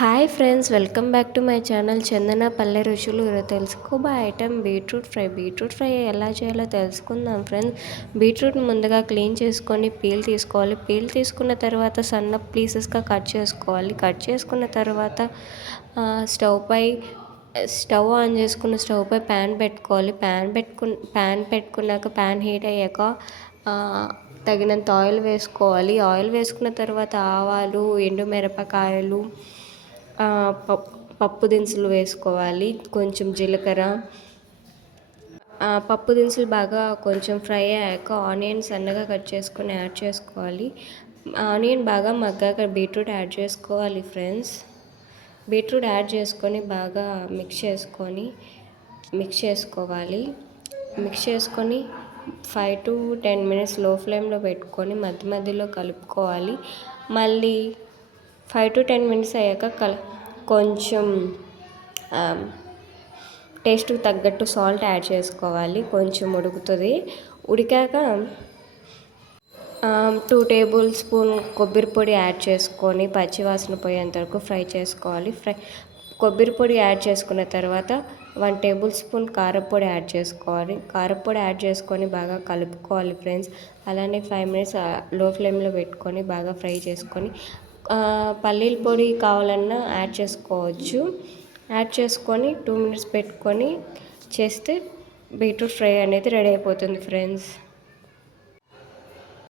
Hi friends, welcome back to my channel Chandana Palle Ruchulu. తెలుసుకోబోయే item beetroot fry ఎలా చేయాలో తెలుసుకుందాం ఫ్రెండ్స్. బీట్రూట్ ముందుగా క్లీన్ చేసుకొని పీల్ తీసుకోవాలి. పీల్ తీసుకున్న తర్వాత సన్న పీసెస్గా కట్ చేసుకోవాలి. కట్ చేసుకున్న తర్వాత స్టవ్ ఆన్ చేసుకున్న స్టవ్పై ప్యాన్ పెట్టుకోవాలి. ప్యాన్ పెట్టుకున్నాక ప్యాన్ హీట్ అయ్యాక తగినంత ఆయిల్ వేసుకోవాలి. ఆయిల్ వేసుకున్న తర్వాత ఆవాలు, ఎండుమిరపకాయలు, పప్పు దినుసులు వేసుకోవాలి. కొంచెం జీలకర్ర. పప్పు దినుసులు బాగా కొంచెం ఫ్రై అయ్యాక ఆనియన్ సన్నగా కట్ చేసుకొని యాడ్ చేసుకోవాలి. ఆనియన్ బాగా మగ్గాక బీట్రూట్ యాడ్ చేసుకోవాలి ఫ్రెండ్స్. బీట్రూట్ యాడ్ చేసుకొని బాగా మిక్స్ చేసుకోవాలి. మిక్స్ చేసుకొని 5 to 10 minutes లో ఫ్లేమ్లో పెట్టుకొని మధ్య మధ్యలో కలుపుకోవాలి. మళ్ళీ 5 to 10 minutes అయ్యాక కొంచెం టేస్ట్కి తగ్గట్టు సాల్ట్ యాడ్ చేసుకోవాలి. కొంచెం ఉడుకుతుంది. ఉడికాక 2 tablespoons కొబ్బరి పొడి యాడ్ చేసుకొని పచ్చివాసన పోయేంత వరకు ఫ్రై చేసుకోవాలి. కొబ్బరి పొడి యాడ్ చేసుకున్న తర్వాత 1 tablespoon కారపొడి యాడ్ చేసుకోవాలి. కారపొడి యాడ్ చేసుకొని బాగా కలుపుకోవాలి ఫ్రెండ్స్. అలానే 5 minutes లో ఫ్లేమ్లో పెట్టుకొని బాగా ఫ్రై చేసుకొని పల్లీల పొడి కావాలన్నా యాడ్ చేసుకోవచ్చు. యాడ్ చేసుకొని 2 minutes పెట్టుకొని చేస్తే బీట్రూట్ ఫ్రై అనేది రెడీ అయిపోతుంది ఫ్రెండ్స్.